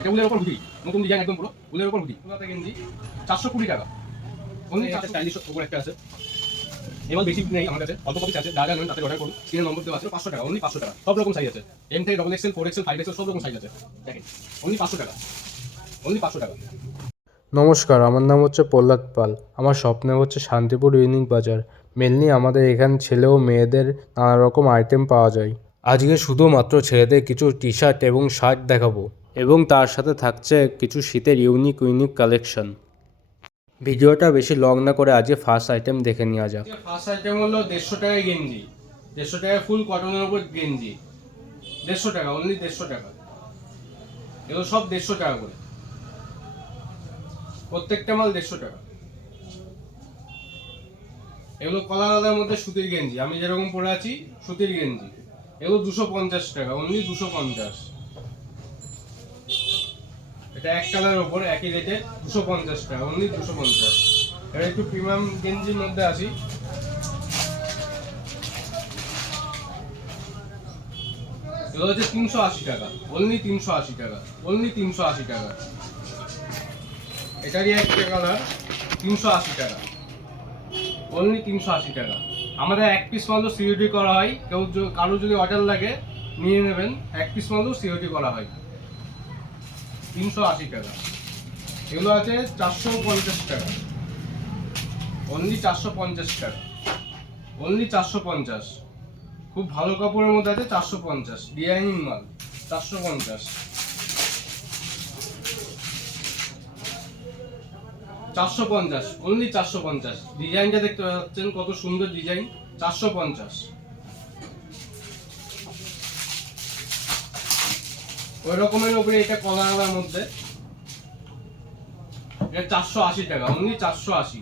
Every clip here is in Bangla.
এটা উলের উপর হুডি, নতুন ডিজাইন একদম পুরো উলের উপর হুডি, পুরোটা গেঞ্জি 420 টাকা। অনলি স্টাইলিশ উপর একটা আছে। এবার বেশি নেই আমার কাছে, অল্প কপি আছে, যা যা নেবেন তাতে অর্ডার করুন। স্ক্রিনে নম্বর দেওয়া আছে, 500 টাকা, অনলি 500 টাকা। সব রকম সাইজ আছে, এম থেকে ডবল এক্সেল, 4XL, 5XL সব রকম সাইজ আছে। দেখেন অনলি 500 টাকা, অনলি 500 টাকা। নমস্কার, আমার নাম হচ্ছে প্রহ্লাদ পাল। আমার স্বপ্ন হচ্ছে শান্তিপুর ইউনিক বাজার। মেনলি আমাদের এখানে ছেলে ও মেয়েদের নানা রকম আইটেম পাওয়া যায়। আজকে শুধুমাত্র ছেলেদের কিছু টি শার্ট এবং শার্ট দেখাবো, এবং তার সাথে থাকছে কিছু শীতের ইউনিক কালেকশন। ভিডিওটা বেশি লং না করে আজকে ফার্স্ট আইটেম দেখে নেওয়া যাক। ফার্স্ট আইটেম হলো 150 টাকায় গেঞ্জি, 150 টাকায় ফুল কটনের উপর গেঞ্জি, 150 টাকা, অনলি 150 টাকা। এগুলো সব 150 টাকা করে, প্রত্যেকটা মাল 150 টাকা। এগুলো কলা আলাদার মধ্যে সুতির গেঞ্জি, আমি যেরকম পরে আছি সুতির গেঞ্জি, এগুলো 250 টাকা, অনলি 250। এটা এক কালারের উপর একই রেটে 250 টাকা, অনলি 250। এবার একটু প্রিমিয়াম গেঞ্জির মধ্যে আসি। এগুলো হচ্ছে 380 টাকা, অনলি 380 টাকা, অনলি 380 টাকা। এটারই একটা কালার, 380 টাকা, অনলি 380 টাকা। আমাদের এক পিস মালও সিওডি করা হয়, কারো যদি অর্ডার লাগে নিয়ে নেবেন, এক পিস মালও সিওডি করা হয়, 380 টাকা। এগুলো আছে 450 টাকা, অনলি 450 টাকা, অনলি 450। খুব ভালো কাপড়ের মধ্যে আছে 450, ডিজাইনিং মাল 450, 450, অনলি 450। ডিজাইনটা দেখতে পাচ্ছেন কত সুন্দর ডিজাইন, 450। ওই রকমের উপরে এটা কলার মধ্যে, এটা 480 টাকা, অনলি 480,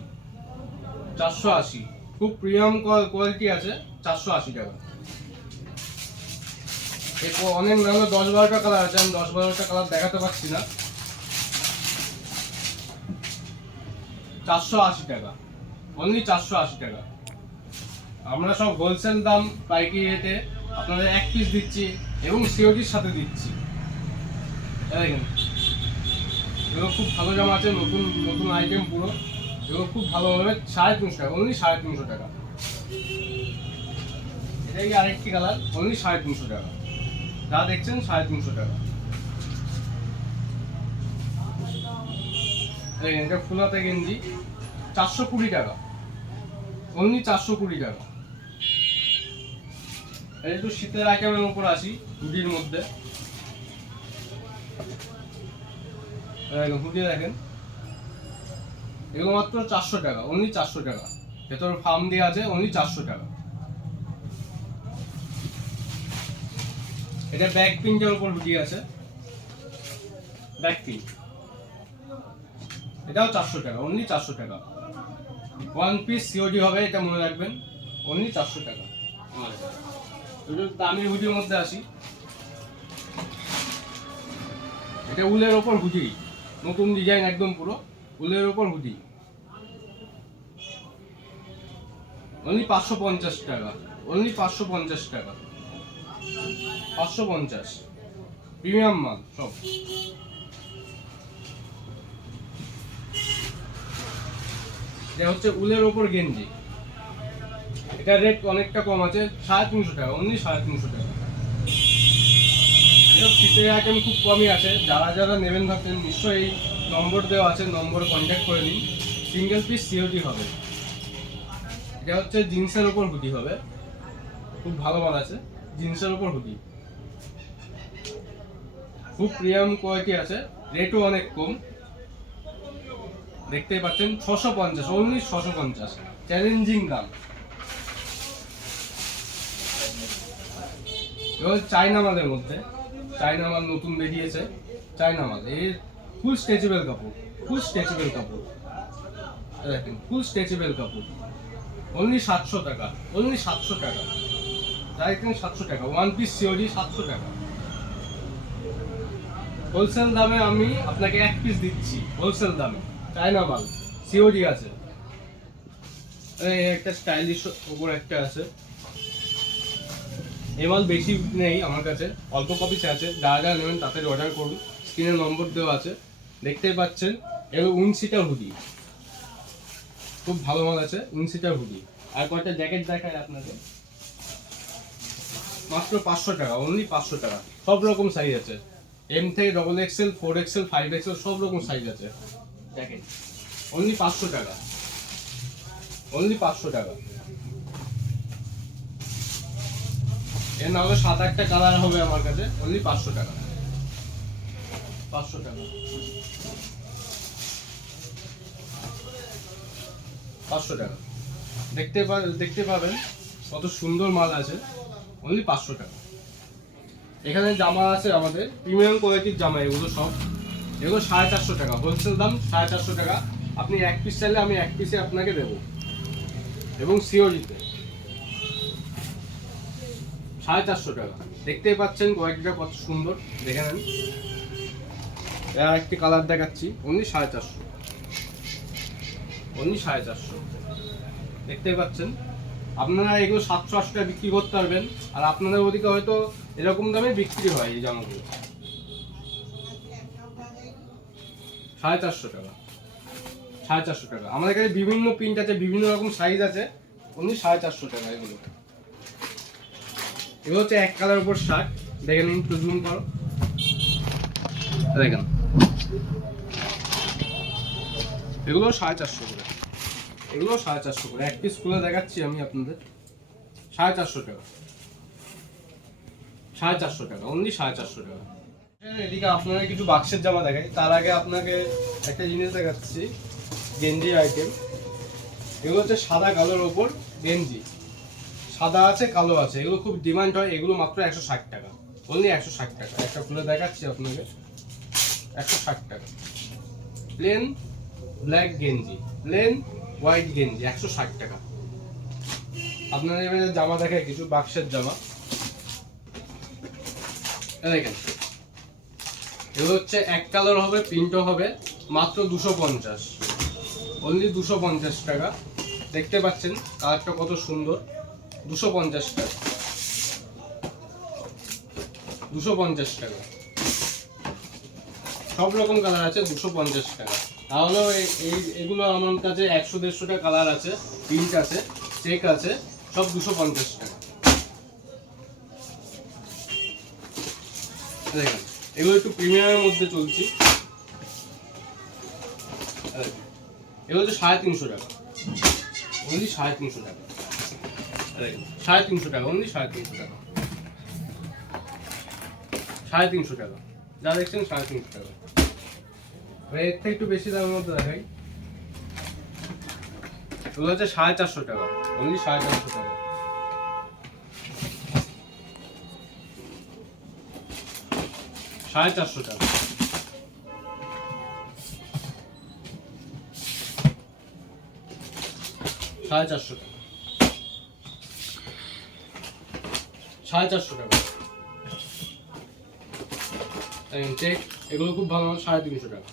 480। খুব প্রিমিয়াম কোয়ালিটি আছে, 480 টাকা। এরপর অনেক নানা 10-12টা কালার আছে, আমি 10-12টা কালার দেখাতে পারছি না। 480 টাকা, অনলি 480 টাকা। আমরা সব হোলসেল দাম পাইকারি রেটে আপনাদের এক পিস দিচ্ছি এবং সিওডির সাথে দিচ্ছি। দেখেন এগুলো খুব ভালো জামা আছে, নতুন নতুন আইটেম পুরো, এগুলো খুব ভালো হবে, 350 টাকা, অনলি 350 টাকা। এটাই আরেকটি কালার, অনলি 350 টাকা, যা দেখছেন 350 টাকা। এটা ফুলাতে গেঞ্জি 420 টাকা, অনলি 420 টাকা। এটা একটু শীতের আইটেমের উপর আসি, হুডির মধ্যে। হুডি দেখেন, এগুলো মাত্র 400 টাকা, অনলি 400 টাকা। ভেতর ফার্ম দিয়ে আছে, অনলি 400 টাকা। এটা ব্যাক প্রিন্টের উপর হুডি আছে, ব্যাক প্রিন্ট, এটাও 400 টাকা, অনলি 400 টাকা। ওয়ান পিস সিওডি হবে, এটা মনে রাখবেন, অনলি 400 টাকা। দামি হুডির মধ্যে আসি। এটা উলের ওপর হুডি, নতুন ডিজাইন একদম পুরো উলের ওপর হুডি, অনলি 550 টাকা, অনলি 550 টাকা, 550। প্রিমিয়াম মাল সব। এটা হচ্ছে উলের ওপর গেঞ্জি, এটা রেট অনেকটা কম আছে, 350 টাকা, অনলি 350 টাকা। এসব শীতের আইটেম খুব কমই আছে, যারা যারা নেবেন ভাবছেন নিশ্চয়ই নম্বর দেওয়া আছে, নম্বরে কন্ট্যাক্ট করে নিন। সিঙ্গেল পিস সিওডি হবে। এটা হচ্ছে জিন্সের উপর হুডি হবে, খুব ভালো মাল আছে, জিন্সের উপর হুডি, খুব প্রিমিয়াম কোয়ালিটি আছে, রেটও অনেক কম, দেখতেই পাচ্ছেন 650, অনলি 650, চ্যালেঞ্জিং দাম। এবার চাইনা মালের মধ্যে, চাইনা মাল নতুন বেরিয়েছে, চাইনা মাল, এর ফুল স্ট্রেচেবল কাপড়, ফুল স্ট্রেচেবল কাপড়, দেখেন ফুল স্ট্রেচেবল কাপড়, অনলি 700 টাকা, অনলি 700 টাকা, একদম 700 টাকা। ওয়ান পিস সিওডি 700 টাকা। হোলসেল দামে আমি আপনাকে এক পিস দিচ্ছি, হোলসেল দামে, চাইনা মাল, সিওডি আছে। এই একটা স্টাইলিশ উপর একটা আছে, এই মাল বেশি নেই আমার কাছে, অল্প কপিস আছে, যা যা নেবেন তাড়াতাড়ি অর্ডার করুন। স্ক্রিনে নম্বর দেওয়া আছে, দেখতেই পাচ্ছেন। এগুলো উইন্ডশিটার হুডি, খুব ভালো মাল আছে উইন্ডশিটার হুডি। আর কয়েকটা জ্যাকেট দেখায় আপনাদের, মাত্র 500 টাকা, অনলি 500 টাকা। সব রকম সাইজ আছে, এম থেকে XXL, 4XL, 5XL সব রকম সাইজ আছে। জ্যাকেট অনলি 500 টাকা, অনলি 500 টাকা। এর না হলে 7-8টা কালার হবে আমার কাছে, অনলি 500 টাকা, 500 টাকা, 500 টাকা। দেখতে পাবেন কত সুন্দর মাল আছে, অনলি 500 টাকা। এখানে জামা আছে আমাদের প্রিমিয়াম কোয়ালিটির জামা, এগুলো সব, এগুলো 450 টাকা, হোলসেল দাম 450 টাকা। আপনি এক পিস চাইলে আমি এক পিসে আপনাকে দেবো, এবং সিওরিতে 450 টাকা। দেখতেই পাচ্ছেন কোয়ালিটিটা কত সুন্দর, দেখে নেন। একটি কালার দেখাচ্ছি, অনলি 450, অনলি 450। দেখতেই পাচ্ছেন। আপনারা এগুলো 780 টাকা বিক্রি করতে পারবেন, আর আপনাদের ওদিকে হয়তো এরকম দামে বিক্রি হয় এই জামাগুলো। 450 টাকা, 450 টাকা। আমাদের কাছে বিভিন্ন প্রিন্ট আছে, বিভিন্ন রকম সাইজ আছে, অনলি 450 টাকা। এগুলো হচ্ছে এক কালার উপর শার্ট, দেখেন একটু জুম করো, দেখেন এগুলো 450 করে, এগুলো 450 করে। এক পিস খুলে দেখাচ্ছি আমি আপনাদের, 450 টাকা, 450 টাকা, অনলি 450 টাকা। এদিকে আপনারা কিছু বাক্সের জামা দেখাই, তার আগে আপনাকে একটা জিনিস দেখাচ্ছি, গেঞ্জি আইটেম। এগুলো হচ্ছে সাদা কালোর ওপর গেঞ্জি, সাদা আছে কালো আছে, এগুলো খুব ডিমান্ড হয়। এগুলো মাত্র 160 টাকা, অনলি 160 টাকা। একটা খুলে দেখাচ্ছি আপনাকে, 160 টাকা। প্লেন ব্ল্যাক গেঞ্জি, প্লেন হোয়াইট গেঞ্জি, 160 টাকা। আপনারা এবারে জামা দেখায় কিছু বাক্সের জামা, দেখেন এগুলো হচ্ছে এক কালার হবে, প্রিন্টও হবে, মাত্র 250, অনলি 250 টাকা। দেখতে পাচ্ছেন কালারটা কত সুন্দর, 250 টাকা, 250 টাকা। সব রকম কালার আছে, 250 টাকা। তাহলে এগুলো আমার কাছে 100-150টা কালার আছে, প্রিন্ট আছে, চেক আছে, সব 250 টাকা। দেখেন এগুলো একটু প্রিমিয়ামের মধ্যে চলছি, এগুলো হচ্ছে 350 টাকা, অনলি 350 টাকা। দেখেন 350 টাকা, অনলি 350 টাকা, 350 টাকা। যা দেখছেন 350 টাকা। এর থেকে একটু বেশি দামের মধ্যে দেখাই, এগুলো হচ্ছে 450 টাকা, অনলি 450 টাকা, 450 টাকা, 450 টাকা, 450 টাকা। চেক, এগুলো খুব ভালো, 350 টাকা।